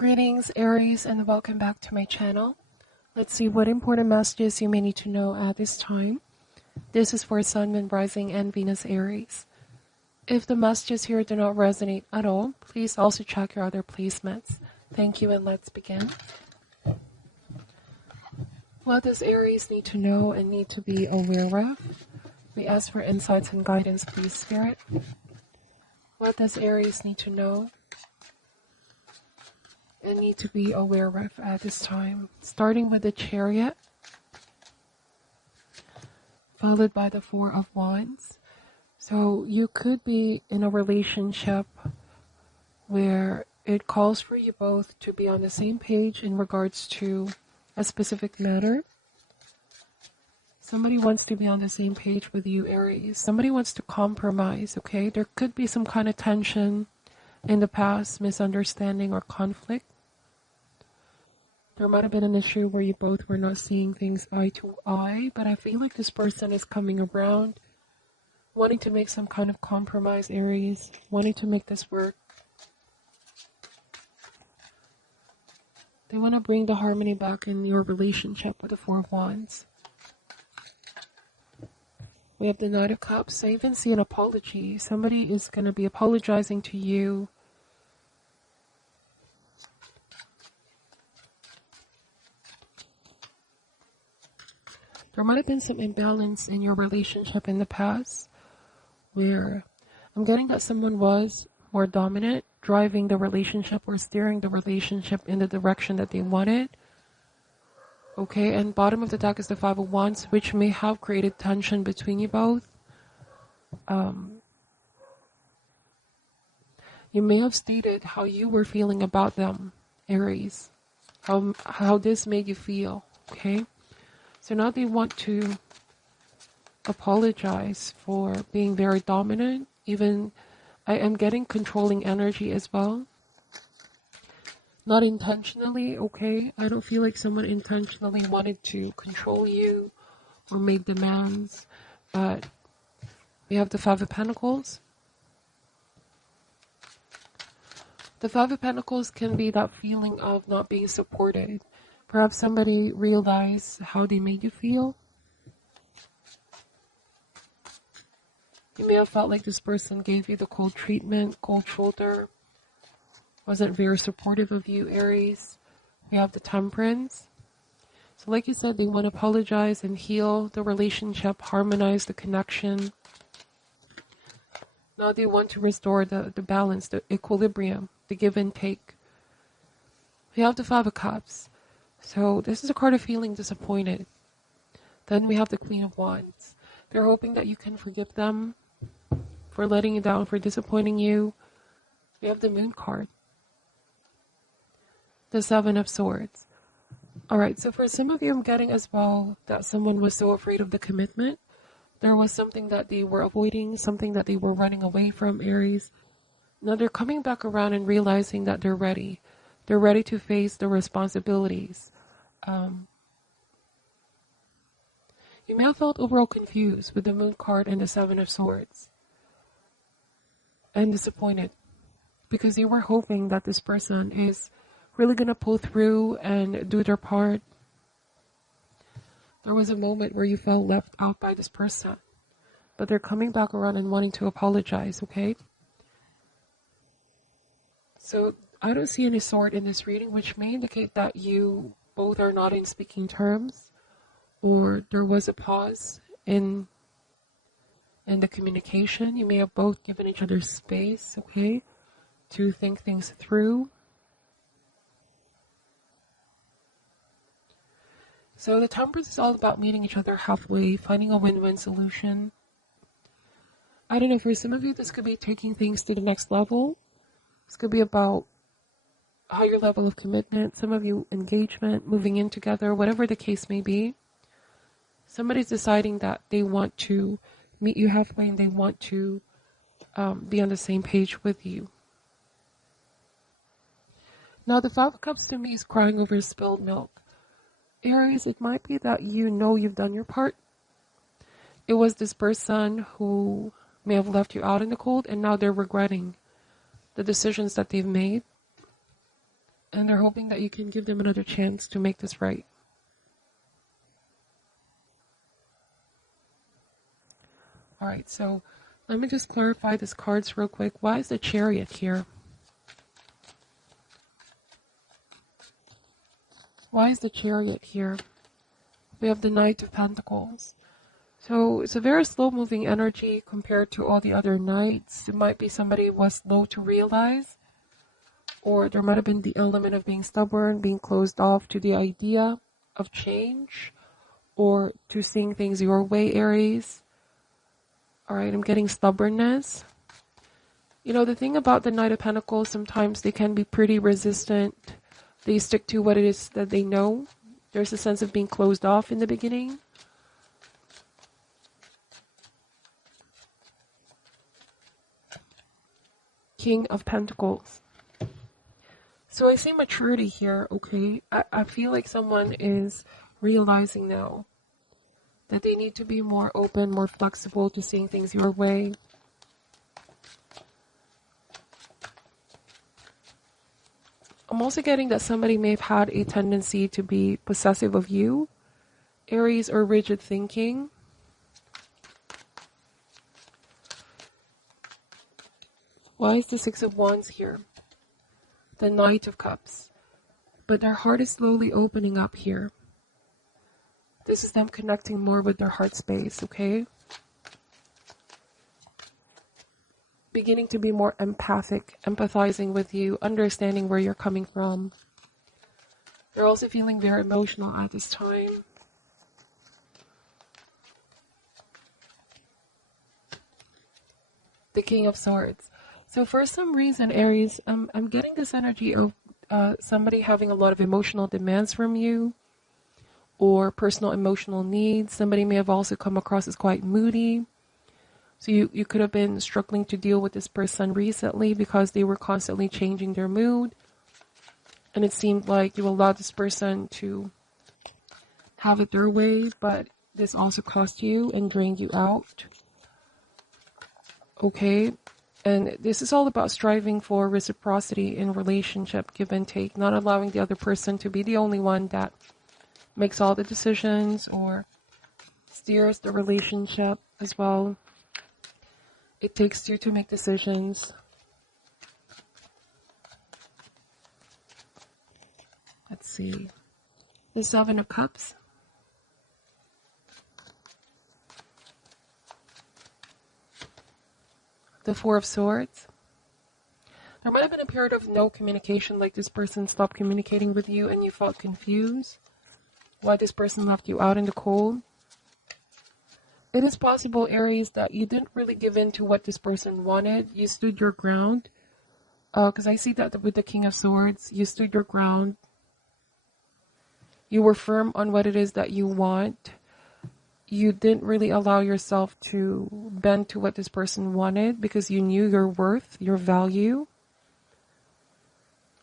Greetings, Aries, and welcome back to my channel. Let's see what important messages you may need to know at this time. This is for Sun, Moon, Rising, and Venus Aries. If the messages here do not resonate at all, please also check your other placements. Thank you, and let's begin. What does Aries need to know and need to be aware of? We ask for insights and guidance, please, Spirit. What does Aries need to know and need to be aware of at this time? Starting with the Chariot, followed by the Four of Wands. So you could be in a relationship where it calls for you both to be on the same page in regards to a specific matter. Somebody wants to be on the same page with you, Aries. Somebody wants to compromise, okay? There could be some kind of tension in the past, misunderstanding or conflict. There might have been an issue where you both were not seeing things eye to eye, but I feel like this person is coming around, wanting to make some kind of compromise, Aries, wanting to make this work. They want to bring the harmony back in your relationship with the Four of Wands. We have the Knight of Cups. I even see an apology. Somebody is going to be apologizing to you. There might have been some imbalance in your relationship in the past where I'm getting that someone was more dominant, driving the relationship or steering the relationship in the direction that they wanted. Okay, and bottom of the deck is the Five of Wands, which may have created tension between you both. You may have stated how you were feeling about them, Aries. How this made you feel, okay? So now they want to apologize for being very dominant. Even I am getting controlling energy as well. Not intentionally, okay? I don't feel like someone intentionally wanted to control you or make demands. But we have the Five of Pentacles. The Five of Pentacles can be that feeling of not being supported. Perhaps somebody realized how they made you feel. You may have felt like this person gave you the cold treatment, cold shoulder, wasn't very supportive of you, Aries. We have the Temperance. So like you said, they want to apologize and heal the relationship, harmonize the connection. Now they want to restore the balance, the equilibrium, the give and take. We have the Five of Cups. So this is a card of feeling disappointed. Then we have the Queen of Wands. They're hoping that you can forgive them for letting you down, for disappointing you. We have the Moon card. The Seven of Swords. Alright, so for some of you, I'm getting as well that someone was so afraid of the commitment. There was something that they were avoiding, something that they were running away from, Aries. Now they're coming back around and realizing that they're ready. They're ready to face the responsibilities. You may have felt overall confused with the Moon card and the Seven of Swords. And disappointed. Because you were hoping that this person is really going to pull through and do their part. There was a moment where you felt left out by this person. But they're coming back around and wanting to apologize, okay? So I don't see any sword in this reading, which may indicate that you both are not in speaking terms, or there was a pause in the communication. You may have both given each other space, okay, to think things through. So the Temperance is all about meeting each other halfway, finding a win-win solution. I don't know, for some of you, this could be taking things to the next level. This could be about higher level of commitment. Some of you, engagement, moving in together, whatever the case may be. Somebody's deciding that they want to meet you halfway and they want to be on the same page with you. Now, the Five of Cups to me is crying over spilled milk. Aries, it might be that you know you've done your part. It was this person who may have left you out in the cold, and now they're regretting the decisions that they've made. And they're hoping that you can give them another chance to make this right. Alright, so let me just clarify these cards real quick. Why is the Chariot here? Why is the Chariot here? We have the Knight of Pentacles. So it's a very slow-moving energy compared to all the other Knights. It might be somebody was slow to realize, or there might have been the element of being stubborn, being closed off to the idea of change, or to seeing things your way, Aries. Alright, I'm getting stubbornness. You know, the thing about the Knight of Pentacles, sometimes they can be pretty resistant. They stick to what it is that they know. There's a sense of being closed off in the beginning. King of Pentacles. So I see maturity here, okay? I feel like someone is realizing now that they need to be more open, more flexible to seeing things your way. I'm also getting that somebody may have had a tendency to be possessive of you, Aries, or rigid thinking. Why is the Six of Wands here? The Knight of Cups. But their heart is slowly opening up here. This is them connecting more with their heart space, okay? Beginning to be more empathic, empathizing with you, understanding where you're coming from. They're also feeling very emotional at this time. The King of Swords. So for some reason, Aries, I'm getting this energy of somebody having a lot of emotional demands from you, or personal emotional needs. Somebody may have also come across as quite moody. So you could have been struggling to deal with this person recently because they were constantly changing their mood. And it seemed like you allowed this person to have it their way, but this also cost you and drained you out. Okay? And this is all about striving for reciprocity in relationship, give and take, not allowing the other person to be the only one that makes all the decisions or steers the relationship as well. It takes two to make decisions. Let's see. The Seven of Cups. The Four of Swords. There might have been a period of no communication, like this person stopped communicating with you and you felt confused. Why this person left you out in the cold. It is possible, Aries, that you didn't really give in to what this person wanted. You stood your ground. Because I see that with the King of Swords, you stood your ground. You were firm on what it is that you want. You didn't really allow yourself to bend to what this person wanted because you knew your worth, your value.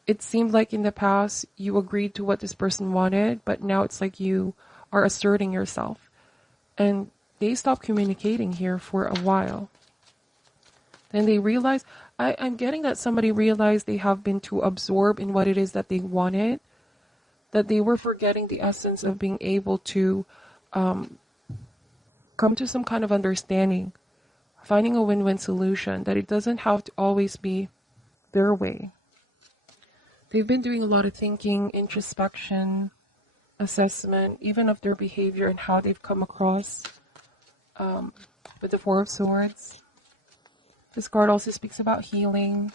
It seemed like in the past you agreed to what this person wanted, but now it's like you are asserting yourself. And they stopped communicating here for a while. Then they realized, I'm getting that somebody realized they have been too absorbed in what it is that they wanted, that they were forgetting the essence of being able to come to some kind of understanding, finding a win-win solution, that it doesn't have to always be their way. They've been doing a lot of thinking, introspection, assessment, even of their behavior and how they've come across with the Four of Swords. This card also speaks about healing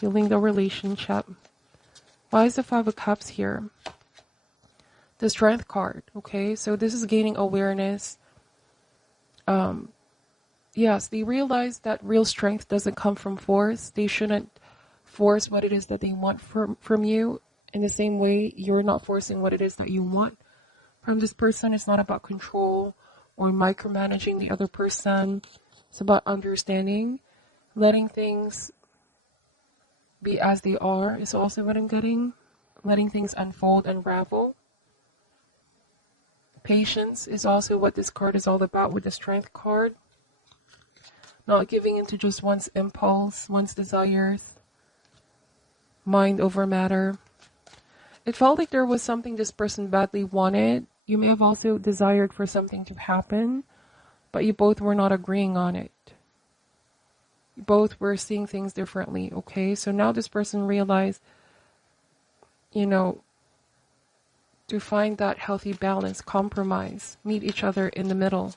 the relationship. Why is the Five of Cups here? The Strength card, okay? So this is gaining awareness. Yes, they realize that real strength doesn't come from force. They shouldn't force what it is that they want from you. In the same way, you're not forcing what it is that you want from this person. It's not about control or micromanaging the other person. It's about understanding, letting things be as they are is also what I'm getting. Letting things unfold, unravel. Patience is also what this card is all about with the Strength card. Not giving into just one's impulse, one's desires. mind over matter. It felt like there was something this person badly wanted. You may have also desired for something to happen, but you both were not agreeing on it. You both were seeing things differently, okay? So now this person realized, to find that healthy balance, compromise, meet each other in the middle.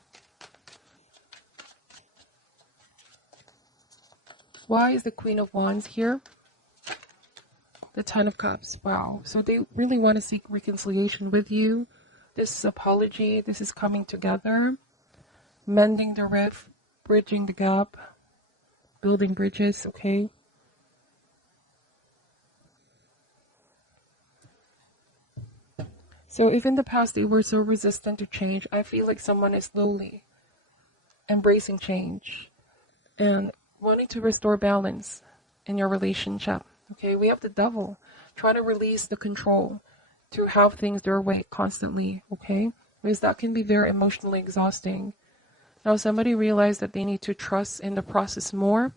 Why is the Queen of Wands here? The Ten of Cups. Wow. So they really want to seek reconciliation with you. This is apology. This is coming together. Mending the rift. Bridging the gap. Building bridges, okay? So if in the past they were so resistant to change, I feel like someone is slowly embracing change and wanting to restore balance in your relationship. Okay, we have the devil trying to release the control to have things their way constantly, okay? Because that can be very emotionally exhausting. Now somebody realized that they need to trust in the process more,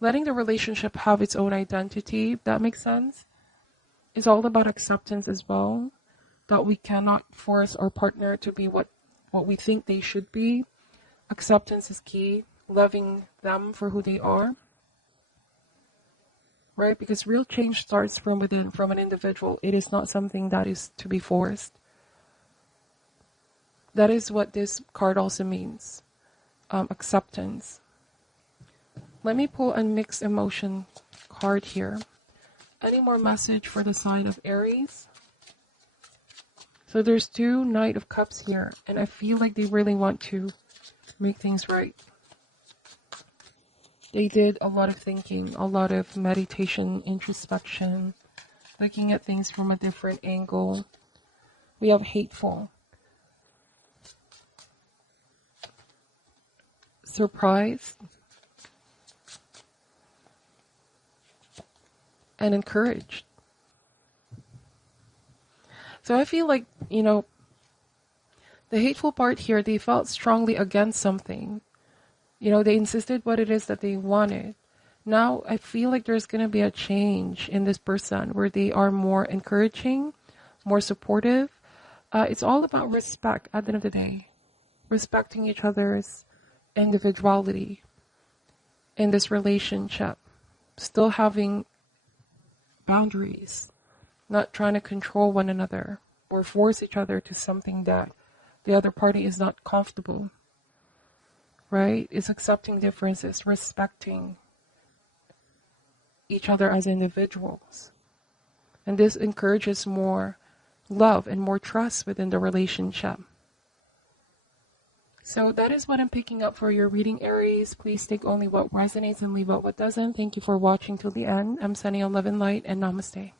letting the relationship have its own identity, if that makes sense. It's all about acceptance as well, that we cannot force our partner to be what we think they should be. Acceptance is key, loving them for who they are. Right? Because real change starts from within, from an individual. It is not something that is to be forced. That is what this card also means. Acceptance. Let me pull a mixed emotion card here. Any more message for the sign of Aries? So there's 2 Knight of Cups here, and I feel like they really want to make things right. They did a lot of thinking, a lot of meditation, introspection, looking at things from a different angle. We have hateful, surprised, and encouraged. So I feel like, the hateful part here, they felt strongly against something. They insisted what it is that they wanted. Now I feel like there's going to be a change in this person where they are more encouraging, more supportive. It's all about respect at the end of the day. Respecting each other's individuality in this relationship. Still having boundaries. Not trying to control one another or force each other to something that the other party is not comfortable. Right? It's accepting differences, respecting each other as individuals. And this encourages more love and more trust within the relationship. So that is what I'm picking up for your reading, Aries. Please take only what resonates and leave out what doesn't. Thank you for watching till the end. I'm sending you love and light, and namaste.